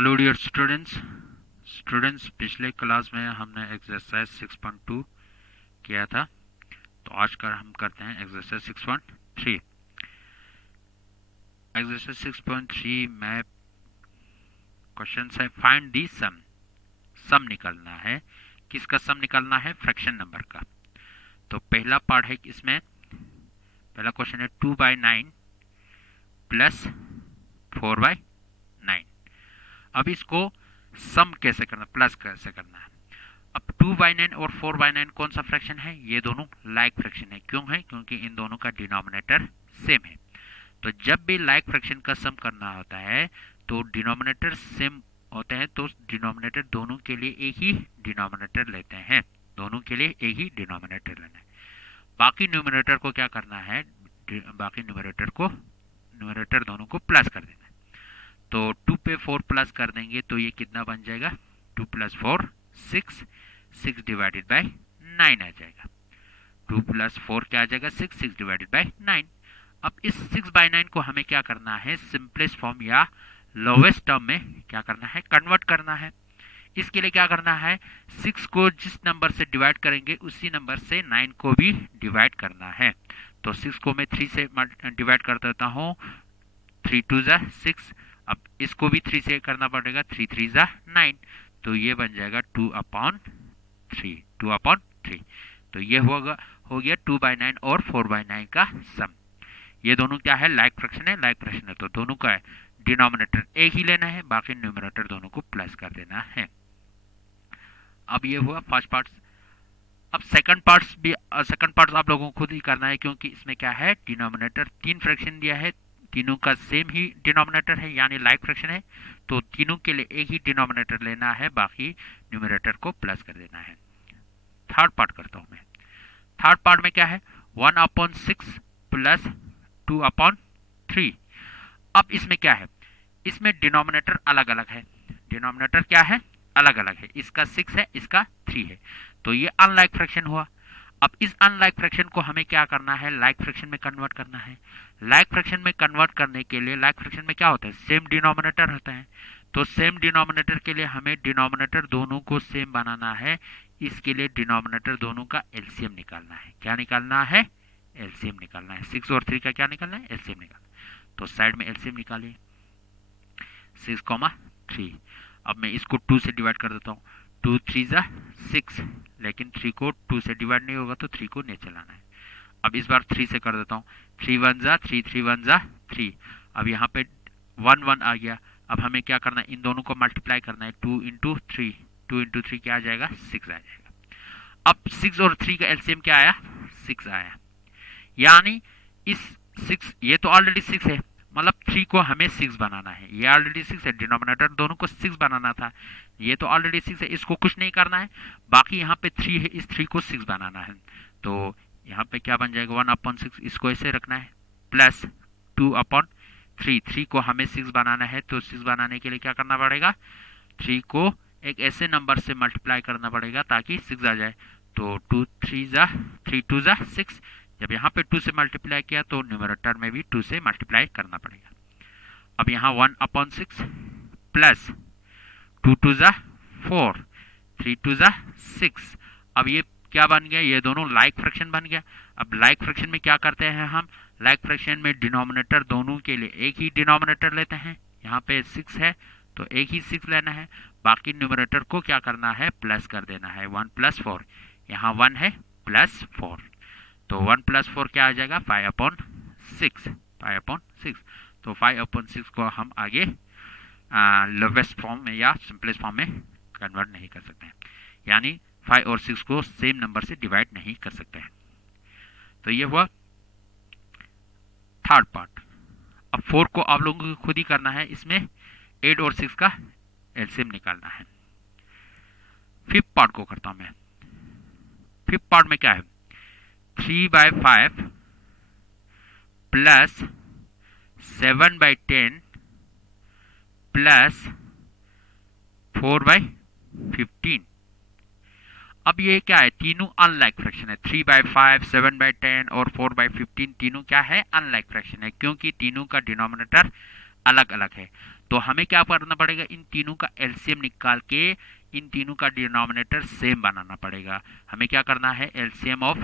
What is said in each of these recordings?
Hello dear students पिछले class में हमने एक्सरसाइज 6.2 किया था। तो आज कर हम करते हैं एक्सरसाइज 6.3। एक्सरसाइज 6.3 में क्वेश्चन है फाइंड दी सम निकालना है। किसका सम निकालना है? फ्रैक्शन नंबर का। तो पहला पार्ट है, इसमें पहला क्वेश्चन है 2/9 प्लस 4/9। अब इसको सम कैसे करना, प्लस कैसे करना है। अब 2/9 और 4/9 कौन सा फ्रैक्शन है? ये दोनों लाइक फ्रैक्शन है। क्यों है? क्योंकि इन दोनों का डिनोमिनेटर सेम है। तो जब भी लाइक फ्रैक्शन का सम करना होता है तो डिनोमिनेटर सेम होते हैं, तो डिनोमिनेटर दोनों के लिए एक ही डिनोमिनेटर लेते हैं। दोनों के लिए एक ही डिनोमिनेटर लेना है। बाकी न्यूमरेटर को क्या करना है? बाकी न्यूमरेटर दोनों को प्लस कर देना है। तो 2 पे 4 प्लस कर देंगे तो ये कितना बन जाएगा? 2 + 4 6, 6 डिवाइडेड बाय 9 आ जाएगा। 2 + 4 क्या आ जाएगा? 6, 6 डिवाइडेड बाय 9। अब इस 6/9 को हमें क्या करना है? सिंपलेस्ट फॉर्म या लोवेस्ट टर्म में क्या करना है? कन्वर्ट करना है। इसके लिए क्या करना है? 6 को जिस नंबर से डिवाइड करेंगे उसी नंबर से 9 को भी डिवाइड करना है। तो 6 को मैं 3 से डिवाइड कर देता हूँ। 3 2 ज़ा 6। अब इसको भी 3 से करना पड़ेगा। 3 3 ज़ा 9। तो ये बन जाएगा 2/3। तो ये हो गया 2/9 और 4/9 का सम। ये दोनों क्या है? लाइक फ्रैक्शन है। लाइक फ्रैक्शन है तो दोनों का डिनोमिनेटर एक ही लेना है, बाकी न्यूमरेटर दोनों को प्लस कर देना है। अब ये हुआ फर्स्ट पार्ट। अब सेकंड पार्ट्स आप लोगों को खुद ही करना है, क्योंकि इसमें क्या है? डिनोमिनेटर 3 फ्रैक्शन दिया है, तीनों का सेम ही डिनोमिनेटर है, यानी लाइक फ्रैक्शन है। तो तीनों के लिए एक ही डिनोमिनेटर लेना है, बाकी न्यूमरेटर को प्लस कर देना है। थर्ड पार्ट करता हूं मैं। थर्ड पार्ट में क्या है? 1/6 प्लस 2/3। अब इसमें क्या है? इसमें डिनोमिनेटर अलग अलग है। डिनोमिनेटर क्या है? अलग अलग है। इसका 6 है, इसका 3 है। तो ये अनलाइक फ्रैक्शन हुआ। अब इस अनलाइक फ्रैक्शन को हमें क्या करना है? लाइक फ्रैक्शन में कन्वर्ट करना है। लाइक फ्रैक्शन में कन्वर्ट करने के लिए लाइक फ्रैक्शन में क्या होता है? सेम डिनोमिनेटर होता है। तो सेम डिनोमिनेटर के लिए हमें डिनोमिनेटर दोनों को सेम बनाना है। इसके लिए डिनोमिनेटर दोनों का एलसीएम निकालना है। क्या निकालना है? एलसीएम निकालना है। 6 और 3 का क्या निकालना है? एलसीएम निकालना है। तो साइड में एलसीएम निकालिए। 6,3। अब मैं इसको 2 से डिवाइड कर देता हूँ। 2 3 ज़ा 6, लेकिन 3 को 2 से डिवाइड नहीं होगा तो 3 को नीचे लाना है। अब इस बार 3 से कर देता हूँ। 3 1 ज़ा 3, 3 1 ज़ा 3। अब यहाँ पे 1 1 आ गया। अब हमें क्या करना है? इन दोनों को मल्टीप्लाई करना है। 2 × 3, 2 × 3 क्या आ जाएगा? 6 आ जाएगा। अब 6 और 3 का एलसीएम क्या आया? 6 आया। यानी इस 6, ये तो ऑलरेडी 6 है, मतलब 3 को हमें 6 बनाना है। ये ऑलरेडी 6 है, डिनोमिनेटर दोनों को 6 बनाना था। ये तो ऑलरेडी 6 है, इसको कुछ नहीं करना है। बाकी यहाँ पे 3 है, इस 3 को 6 बनाना है। तो यहाँ पे क्या बन जाएगा? 1/6, इसको ऐसे रखना है, प्लस 2/3। 3 को हमें 6 बनाना है, तो 6 बनाने के लिए क्या करना पड़ेगा? 3 को एक ऐसे नंबर से मल्टीप्लाई करना पड़ेगा ताकि 6 आ जाए। तो 2 3 ज़ा 3 2 ज़ा 6। जब यहाँ पे 2 से मल्टीप्लाई किया तो न्यूमरेटर में भी 2 से मल्टीप्लाई करना पड़ेगा। अब यहाँ 1/6 प्लस 2 2 ज़ा 4, 3 2 ज़ा 6। अब ये क्या बन गया? ये दोनों लाइक फ्रैक्शन बन गया। अब लाइक फ्रैक्शन में क्या करते हैं हम? लाइक फ्रैक्शन में डिनोमिनेटर दोनों के लिए एक ही डिनोमिनेटर लेते हैं। यहाँ पे 6 है तो एक ही 6 लेना है, बाकी न्यूमरेटर को क्या करना है? प्लस कर देना है। 1 + 4, यहाँ 1 है, प्लस 4। तो 1 + 4 क्या आ जाएगा? 5/6। 5/6। तो 5/6 को हम आगे लोवेस्ट फॉर्म में या सिंपलेस्ट फॉर्म में कन्वर्ट नहीं कर सकते हैं, यानी 5 और 6 को सेम नंबर से डिवाइड नहीं कर सकते हैं। तो ये हुआ थर्ड पार्ट। अब 4 को आप लोगों को खुद ही करना है। इसमें 8 और 6 का एलसीएम निकालना है। फिफ्थ पार्ट को करता हूं मैं। फिफ्थ पार्ट में क्या है? 3/5 प्लस 7/10 प्लस 4/15। अब ये क्या है? तीनों अनलाइक फ्रैक्शन है। 3/5, 7/10 और 4/15 तीनों क्या है? अनलाइक फ्रैक्शन है, क्योंकि तीनों का डिनोमिनेटर अलग अलग है। तो हमें क्या करना पड़ेगा, इन तीनों का एलसीएम निकाल के इन तीनों का डिनोमिनेटर सेम बनाना पड़ेगा। हमें क्या करना है, एलसीएम ऑफ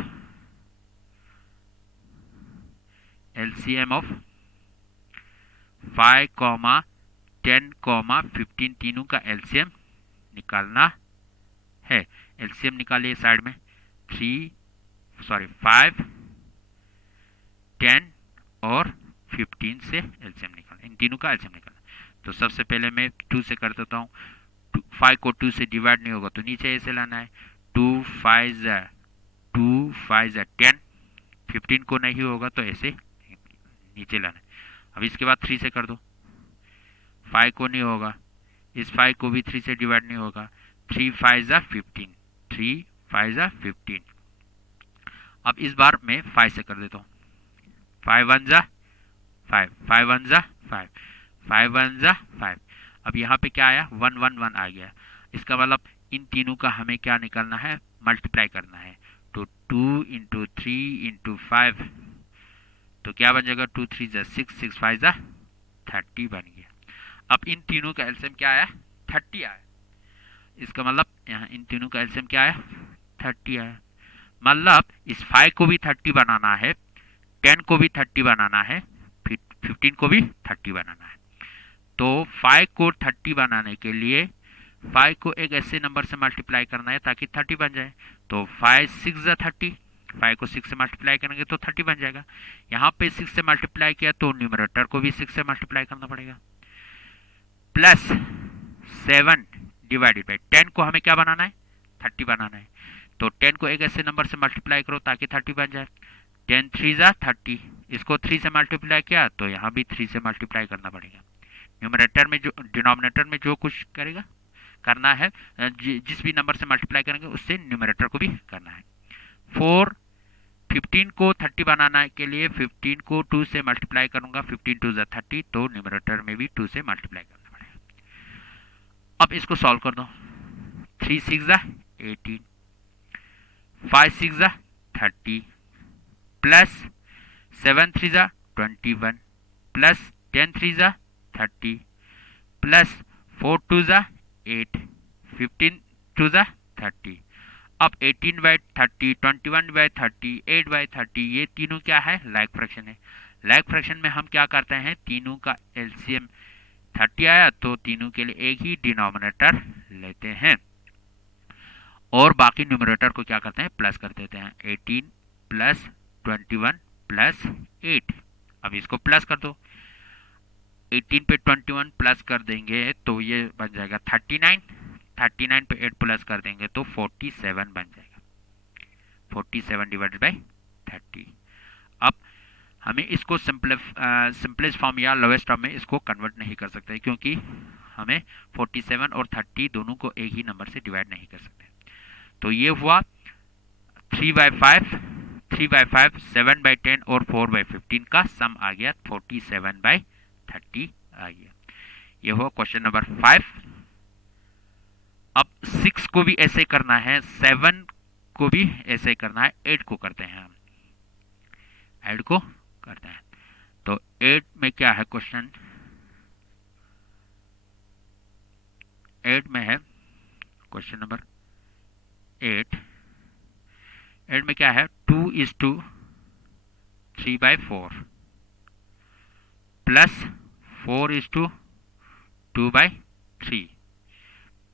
5, 10, 15 तीनों का एलसीएम निकालना है। एलसीएम निकालिए साइड में, 5, 10 और 15 से एलसीएम निकालना, इन तीनों का एलसीएम निकालना। तो सबसे पहले मैं 2 से कर देता हूँ। 5 को 2 से डिवाइड नहीं होगा तो नीचे ऐसे लाना है, 2 5 10, 15 को नहीं होगा तो ऐसे नीचे लाना है। अब इसके बाद 3 से कर दो, 5 को नहीं होगा, इस 5 को भी 3 से डिवाइड नहीं होगा, 3 5 15, 3 5 15। अब इस बार मैं 5 से कर देता हूँ, 5 1 5, 5 1 5, 5 1 5। अब यहाँ पे क्या आया, 1 1 1 आ गया। इसका मतलब इन तीनों का हमें क्या निकालना है, मल्टीप्लाई करना है। तो 2 इंटू 3 इंटू 5, तो क्या बन जाएगा, 2 3 6, 6 5 30 बन गया। अब इन तीनों का एलसीएम क्या आया, 30 आया। इसका मतलब यहाँ इन तीनों का एलसीएम क्या आया, 30 आया। मतलब इस 5 को भी 30 बनाना है, 10 को भी 30 बनाना है, 15 को भी 30 बनाना है। तो 5 को 30 बनाने के लिए 5 को एक ऐसे नंबर से मल्टीप्लाई करना है ताकि 30 बन जाए। तो 5 6 30, 5 को 6 से मल्टीप्लाई करेंगे तो 30 बन जाएगा। यहाँ पे 6 से मल्टीप्लाई किया तो न्यूमरेटर को भी 6 से मल्टीप्लाई करना पड़ेगा। प्लस 7 डिवाइडेड बाई 10 को हमें क्या बनाना है, 30 बनाना है। तो 10 को एक ऐसे नंबर से मल्टीप्लाई करो ताकि 30 बन जाए। 10 3 30, इसको 3 से मल्टीप्लाई किया तो यहाँ भी 3 से मल्टीप्लाई करना पड़ेगा। न्यूमरेटर में जो डिनोमिनेटर में जो कुछ करेगा करना है, जिस भी नंबर से मल्टीप्लाई करेंगे उससे न्यूमरेटर को भी करना है। 15 को 30 बनाने के लिए 15 को 2 से मल्टीप्लाई करूंगा, 15 2 30, तो न्यूमरेटर में भी 2 से मल्टीप्लाई करना पड़ेगा। अब इसको सॉल्व कर दो, 3 6 18, 5 6 30, प्लस 7 3 21, प्लस 10 3 30, प्लस 4 2 8, 15 2 30। अब 18 बाई 30, 21 बाई 30, 8 बाई 30, ये तीनों क्या है, लाइक फ्रैक्शन है। लाइक फ्रैक्शन में हम क्या करते हैं, तीनों का एलसीएम 30 आया तो तीनों के लिए एक ही डिनोमिनेटर लेते हैं और बाकी न्यूमरेटर को क्या करते हैं, प्लस कर देते हैं। 18 प्लस 21 प्लस 8। अब इसको प्लस कर दो, 18 पे 21 प्लस कर देंगे तो ये बन जाएगा 39, 39 पे 8 प्लस कर देंगे तो 47 बन जाएगा, 47 डिवाइडेड बाई 30। अब हमें इसको सिंपलेस्ट फॉर्म या लोवेस्ट फॉर्म में इसको कन्वर्ट नहीं कर सकते क्योंकि हमें 47 और 30 दोनों को एक ही नंबर से डिवाइड नहीं कर सकते। तो ये हुआ 3/5, 3/5, 7/10 और 4/15 का सम आ गया 47/30 आ गया। ये हुआ क्वेश्चन नंबर 5। अब 6 को भी ऐसे करना है, 7 को भी ऐसे करना है, 8 को करते हैं हम, 8 को करते हैं। तो 8 में क्या है क्वेश्चन, 8 में है क्वेश्चन नंबर 8 में क्या है, 2:3/4 प्लस 4:2/3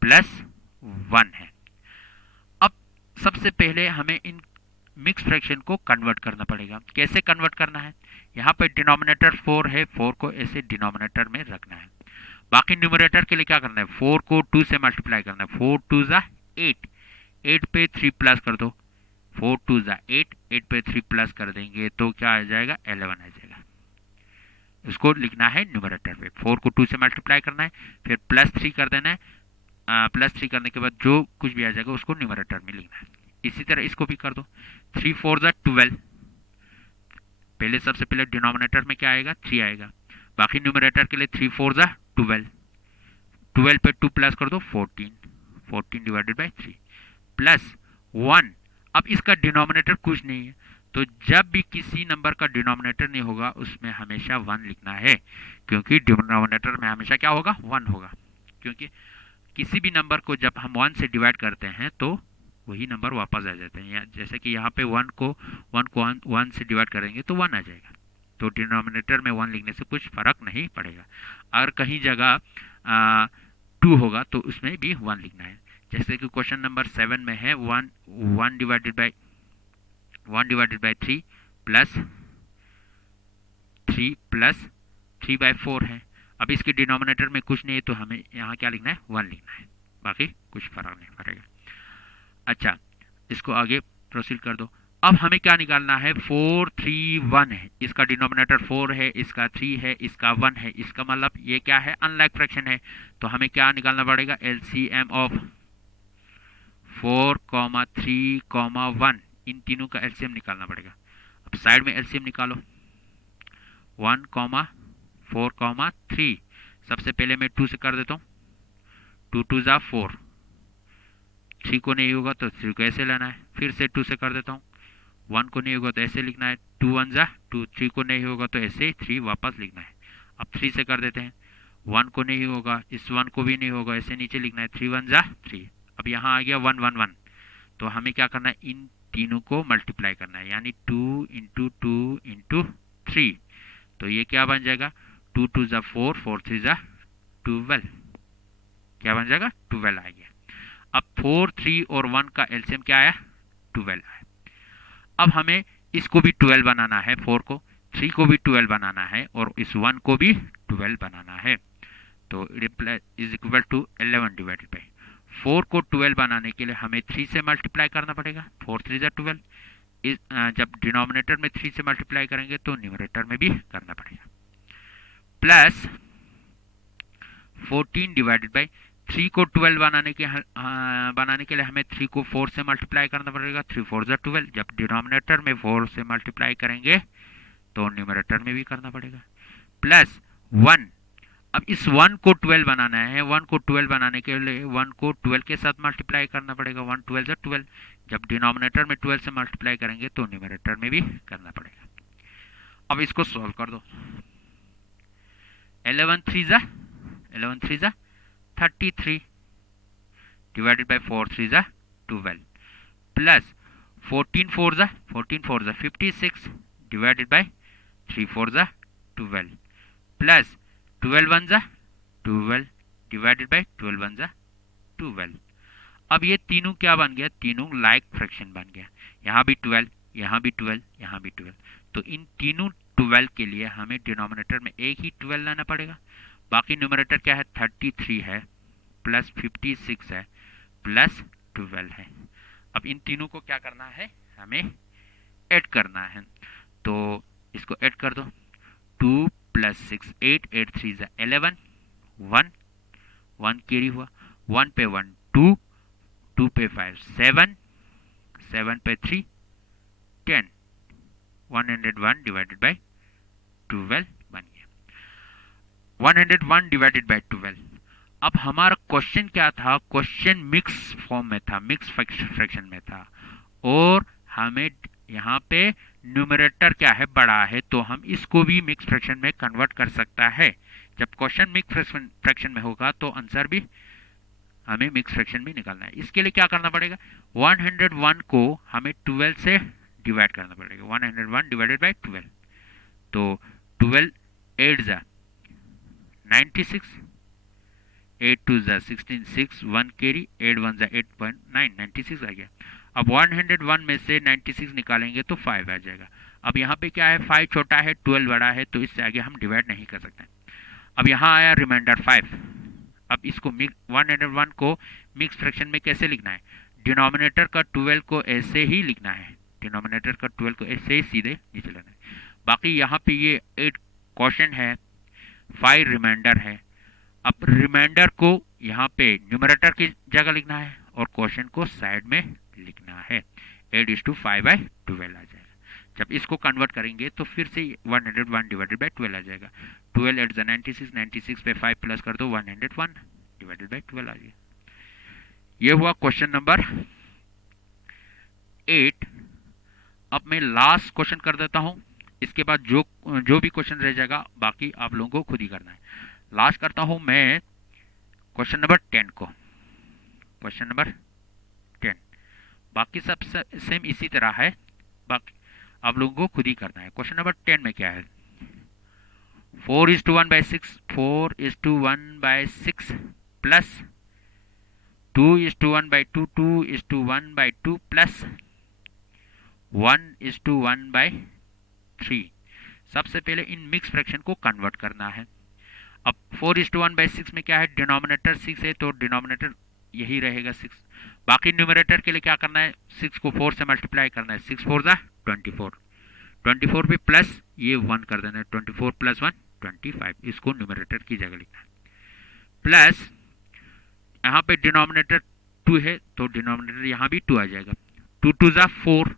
प्लस 1 है। अब सबसे पहले हमें इन मिक्स फ्रैक्शन को कन्वर्ट करना पड़ेगा। कैसे कन्वर्ट करना है, यहाँ पे डिनोमिनेटर 4 है, 4 को ऐसे डिनोमिनेटर में रखना है। बाकी न्यूमरेटर के लिए क्या करना है, 4 को 2 से मल्टीप्लाई करना है, 4 2 8, 8 पे 3 प्लस कर दो, 4 2 8, 8 पे 3 प्लस कर देंगे तो क्या आ जाएगा, 11 आ जाएगा। इसको लिखना है न्यूमरेटर पे, 4 को 2 से मल्टीप्लाई करना है, फिर प्लस 3 कर देना है, प्लस 3 करने के बाद जो कुछ भी आ जाएगा उसको न्यूमरेटर में लिखना है। इसी तरह इसको भी कर दो, 3 4 12, पहले सबसे पहले डिनोमिनेटर में क्या आएगा, 3 आएगा। बाकी न्यूमरेटर के लिए 3 4 12, 12 पे 2 प्लस कर दो, 14, 14 डिवाइडेड बाई 3 प्लस 1। अब इसका डिनोमिनेटर कुछ नहीं है तो जब भी किसी नंबर का डिनोमिनेटर नहीं होगा उसमें हमेशा 1 लिखना है, क्योंकि डिनोमिनेटर में हमेशा क्या होगा, 1 होगा। क्योंकि किसी भी नंबर को जब हम 1 से डिवाइड करते हैं तो वही नंबर वापस आ जाते हैं। जैसे कि यहाँ पे 1 से डिवाइड करेंगे तो 1 आ जाएगा। तो डिनोमिनेटर में 1 लिखने से कुछ फर्क नहीं पड़ेगा। अगर कहीं जगह 2 होगा तो उसमें भी 1 लिखना है। जैसे कि क्वेश्चन नंबर 7 में है 1 डिवाइडेड बाई 3 प्लस 3/4 है। अब इसके डिनोमिनेटर में कुछ नहीं है तो हमें यहाँ क्या लिखना है, 1 लिखना है, बाकी कुछ फर्क नहीं पड़ेगा। अच्छा, इसको आगे प्रोसीड कर दो। अब हमें क्या निकालना है, 4 3 1 है, इसका डिनोमिनेटर 4 है, इसका 3 है, इसका 1 है, इसका मतलब ये क्या है, अनलाइक फ्रैक्शन है। तो हमें क्या निकालना पड़ेगा, एलसीएम ऑफ 4, 3, 1, इन तीनों का एलसीएम निकालना पड़ेगा। अब साइड में एलसीएम निकालो, 1, 4, 3। सबसे पहले मैं 2 से कर देता हूँ, 2 2 जा 4, 3 को नहीं होगा तो 3 को ऐसे लेना है। फिर से 2 से कर देता हूँ, 1 को नहीं होगा तो ऐसे लिखना है, 2 1 जा 2, 3 को नहीं होगा तो ऐसे 3 वापस लिखना है। अब 3 से कर देते हैं, 1 को नहीं होगा, इस 1 को भी नहीं होगा, ऐसे नीचे लिखना है, 3 1 जा 3। अब यहाँ आ गया 1 1 1, तो हमें क्या करना है, इन तीनों को मल्टीप्लाई करना है, यानी 2 इंटू 2 इंटू 3। तो ये क्या बन जाएगा, 2 2 जा 4, 4 3 जा 12, क्या बन जाएगा, 12 आ गया। अब 4 3 और 1 का एलसीएम क्या आया, 12 आया। अब हमें इसको भी 12 बनाना है, 4 को, 3 को भी 12 बनाना है और इस 1 को भी 12 बनाना है। तो is equal to 11 divided by 4 को 12 बनाने के लिए हमें 3 से मल्टीप्लाई करना पड़ेगा, 4 3 जा 12। जब डिनोमिनेटर में 3 से मल्टीप्लाई करेंगे तो न्यूमरेटर में भी करना पड़ेगा, प्लस 14 डिवाइडेड बाई 3 को 12 बनाने के लिए हमें 3 को 4 से मल्टीप्लाई करना पड़ेगा, 3 4 जा 12। जब डिनोमिनेटर में 4 से मल्टीप्लाई करेंगे तो न्यूमरेटर में भी करना पड़ेगा, प्लस 1। अब इस 1 को 12 बनाना है, 1 को 12 बनाने के लिए 1 को 12 के साथ मल्टीप्लाई करना पड़ेगा, 1 12 जा 12। जब डिनोमिनेटर में 12 से मल्टीप्लाई करेंगे तो न्यूमरेटर में भी करना पड़ेगा। अब इसको सॉल्व कर दो, 11 3 जा 33 डिवाइडेड बाई 4 3 जा 12, प्लस 14 4 जा 56 डिवाइडेड बाई 3 4 जा 12, प्लस 12 1 जा 12 डिवाइडेड बाई 12 1 जा 12। अब ये तीनों क्या बन गया, तीनों लाइक फ्रैक्शन बन गया, यहाँ भी 12, यहाँ भी 12, यहाँ भी 12। तो इन तीनों 12 के लिए हमें डिनोमिनेटर में एक ही 12 लाना पड़ेगा, बाकी न्यूमरेटर क्या है, 33 है, प्लस 56 है, प्लस 12 है। अब इन तीनों को क्या करना है, हमें ऐड करना है। तो इसको ऐड कर दो, 2 प्लस 6 8, 8 3 जा 11, 1 कैरी हुआ, 1 पे 1 2, 2 पे 5 7, 7 पे 3 10, 101 डिवाइडेड बाई 12 बन गया, 101 डिवाइडेड बाई 12। अब हमारा क्वेश्चन क्या था, क्वेश्चन मिक्स फॉर्म में था, मिक्स फ्रैक्शन में था, और हमें यहाँ पे न्यूमरेटर क्या है, बड़ा है, तो हम इसको भी मिक्स फ्रैक्शन में कन्वर्ट कर सकता है। जब क्वेश्चन मिक्स फ्रैक्शन में होगा तो आंसर भी हमें मिक्स फ्रैक्शन में निकालना है। इसके लिए क्या करना पड़ेगा, 101 को हमें 12 से डिवाइड करना पड़ेगा, 101 डिवाइडेड बाई 12। तो 12 8 जा 96, 8 2 जा 16, 6 1 कैरी, 8 1 जा 8.9, 96 आ गया। अब 101 में से 96 निकालेंगे तो 5 आ जाएगा। अब यहाँ पे क्या है, 5 छोटा है 12 बड़ा है, तो इससे आगे हम डिवाइड नहीं कर सकते। अब यहाँ आया रिमाइंडर 5। अब इसको 101 को मिक्स फ्रैक्शन में कैसे लिखना है, डिनोमिनेटर का 12 को ऐसे ही लिखना है, डिनोमिनेटर का 12 को ऐसे ही सीधे नीचे लेना है। बाकी यहाँ पे ये 8 क्वेश्चन है, 5 रिमाइंडर है। अब रिमाइंडर को यहाँ पे न्यूमरेटर की जगह लिखना है और क्वेश्चन को साइड में लिखना है, 8:5/12 आ जाएगा। जब इसको कन्वर्ट करेंगे तो फिर से 101 डिवाइडेड बाई 12 आ जाएगा, 12 8 96, 96 पे 5 प्लस कर दो, 101 डिवाइडेड बाई 12 आ गया। ये हुआ क्वेश्चन नंबर 8। अब मैं लास्ट क्वेश्चन कर देता हूँ, इसके बाद जो जो भी क्वेश्चन रह जाएगा बाकी आप लोगों को खुद ही करना है। लास्ट करता हूँ मैं क्वेश्चन नंबर 10 को, क्वेश्चन नंबर 10। बाकी सब सेम इसी तरह है, बाकी आप लोगों को खुद ही करना है। क्वेश्चन नंबर 10 में क्या है, 4:1/6, 4:1/6 प्लस 2:1/2, 2:1/2 प्लस 1:1/3। सबसे पहले इन मिक्स फ्रैक्शन को कन्वर्ट करना है। अब 4:1/6 में क्या है, डिनोमिनेटर 6 है तो डिनोमिनेटर यही रहेगा 6। बाकी न्यूमरेटर के लिए क्या करना है, 6 को 4 से मल्टीप्लाई करना है, 6 4 जा 24, 24 पे प्लस ये 1 कर देना है, 24 प्लस 1 25, इसको न्यूमरेटर की जगह लिखना है। प्लस यहाँ पे डिनोमिनेटर 2 है तो डिनोमिनेटर यहाँ भी 2 आ जाएगा, 2 2 जा 4,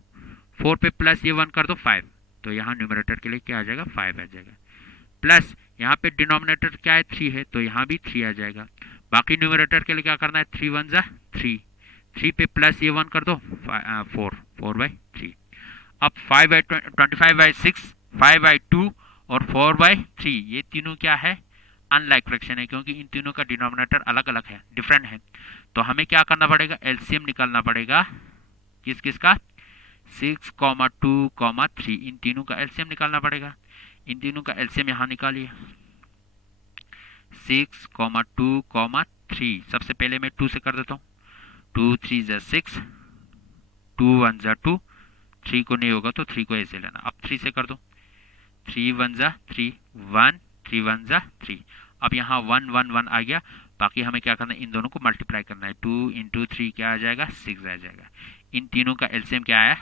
4 पे प्लस ये 1 कर दो 5, तो यहाँ न्यूमरेटर के लिए क्या आ जाएगा, 5 आ जाएगा। प्लस यहाँ पे डिनोमिनेटर क्या है, 3 है तो यहाँ भी 3 आ जाएगा। बाकी न्यूमरेटर के लिए क्या करना है, 3 1 जा 3, 3 पे प्लस ये 1 कर दो 4, 4/3। अब 25/6, 5/2 और 4/3 ये तीनों क्या है, अनलाइक फ्रैक्शन है, क्योंकि इन तीनों का डिनोमिनेटर अलग अलग है, डिफरेंट है। तो हमें क्या करना पड़ेगा, एलसीएम निकालना पड़ेगा, किस किस का, 6, 2, 3, इन तीनों का एलसीएम निकालना पड़ेगा। इन तीनों का एलसीएम यहाँ निकालिए, 6, 2, 3। सबसे पहले मैं 2 से कर देता हूँ, 2 3 जा 6, 2 1 जा 2, 3 को नहीं होगा तो 3 को ऐसे लेना। अब 3 से कर दो, 3 1 जा 3, 1 3 1 जा 3। अब यहाँ 1 1 1 आ गया, बाकी हमें क्या करना है, इन दोनों को मल्टीप्लाई करना है, 2 × 3 क्या आ जाएगा, 6 आ जाएगा। इन तीनों का एलसीएम क्या आया,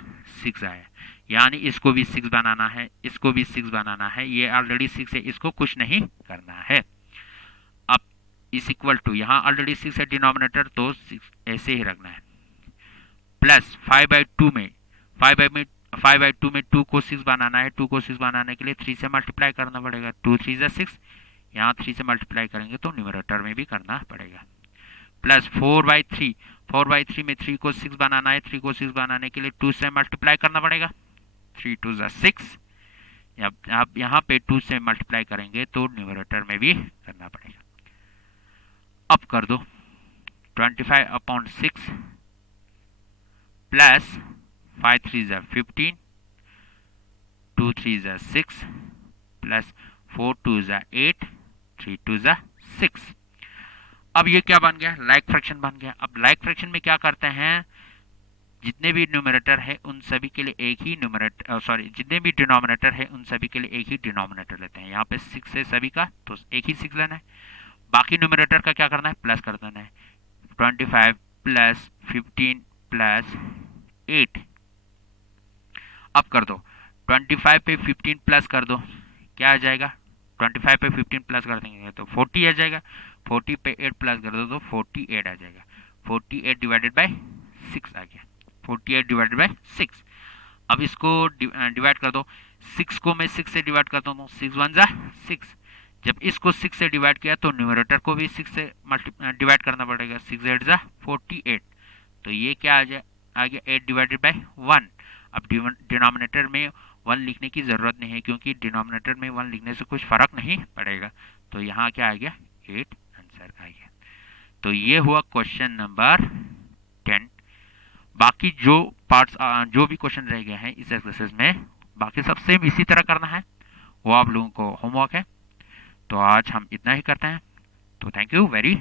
6 आया, यानी इसको भी 6 बनाना है, इसको भी 6 बनाना है, ये ऑलरेडी 6 है, इसको कुछ नहीं करना है। अब इस इक्वल टू, यहाँ ऑलरेडी 6 है डिनोमिनेटर तो 6 ऐसे ही रखना है, प्लस 5/2 में 5/2 में 2 को 6 बनाना है, 2 को 6 बनाने के लिए 3 से मल्टीप्लाई करना पड़ेगा, 2 3 जा 6, यहाँ 3 से मल्टीप्लाई करेंगे तो न्यूमरेटर में भी करना पड़ेगा। प्लस 4/3, 4/3 में 3 को 6 बनाना है, 3 को 6 बनाने के लिए 2 से मल्टीप्लाई करना पड़ेगा, 3 2 जा 6। अब यहाँ पे 2 से मल्टीप्लाई करेंगे तो न्यूमरेटर में भी करना पड़ेगा। अब कर दो 25/6 प्लस 5 3 जा 15, 2 3 जा 6 प्लस 4 2 जा 8, 3 2 जा 6। अब ये क्या बन गया, लाइक फ्रैक्शन बन गया। अब लाइक फ्रैक्शन में क्या करते हैं, जितने भी न्यूमरेटर है उन सभी के लिए एक ही न्यूमरेटर, जितने भी डिनोमिनेटर है उन सभी के लिए एक ही डिनोमिनेटर लेते हैं। यहाँ पे 6 है सभी का तो एक ही 6 लेना है, बाकी न्यूमरेटर का क्या करना है, प्लस कर देना है, 25 प्लस 15 प्लस 8। अब कर दो 25 पे 15 प्लस कर दो, क्या आ जाएगा, 25 पे 15 प्लस कर देंगे तो 40 आ जाएगा, 40 पे 8 प्लस कर दो तो 48 आ जाएगा, 48 डिवाइडेड बाय 6 आ गया, 48 डिवाइडेड बाय 6। अब इसको डिवाइड कर दो, 6 को मैं 6 से डिवाइड करता हूँ, 6 1 जा 6। जब इसको 6 से डिवाइड किया तो न्यूमरेटर को भी 6 से डिवाइड करना पड़ेगा, 6 8 जा 48, तो ये क्या आ गया 8 डिवाइडेड बाय 1। अब डिनोमिनेटर में 1 लिखने की ज़रूरत नहीं है, क्योंकि डिनोमिनेटर में 1 लिखने से कुछ फ़र्क नहीं पड़ेगा, तो यहाँ क्या आ गया, 8 आंसर आ गया। तो ये हुआ क्वेश्चन नंबर 10। बाकी जो पार्ट्स जो भी क्वेश्चन रह गए हैं इस एक्सरसाइज में, बाकी सब सेम इसी तरह करना है, वो आप लोगों को होमवर्क है। तो आज हम इतना ही करते हैं, तो थैंक यू वेरी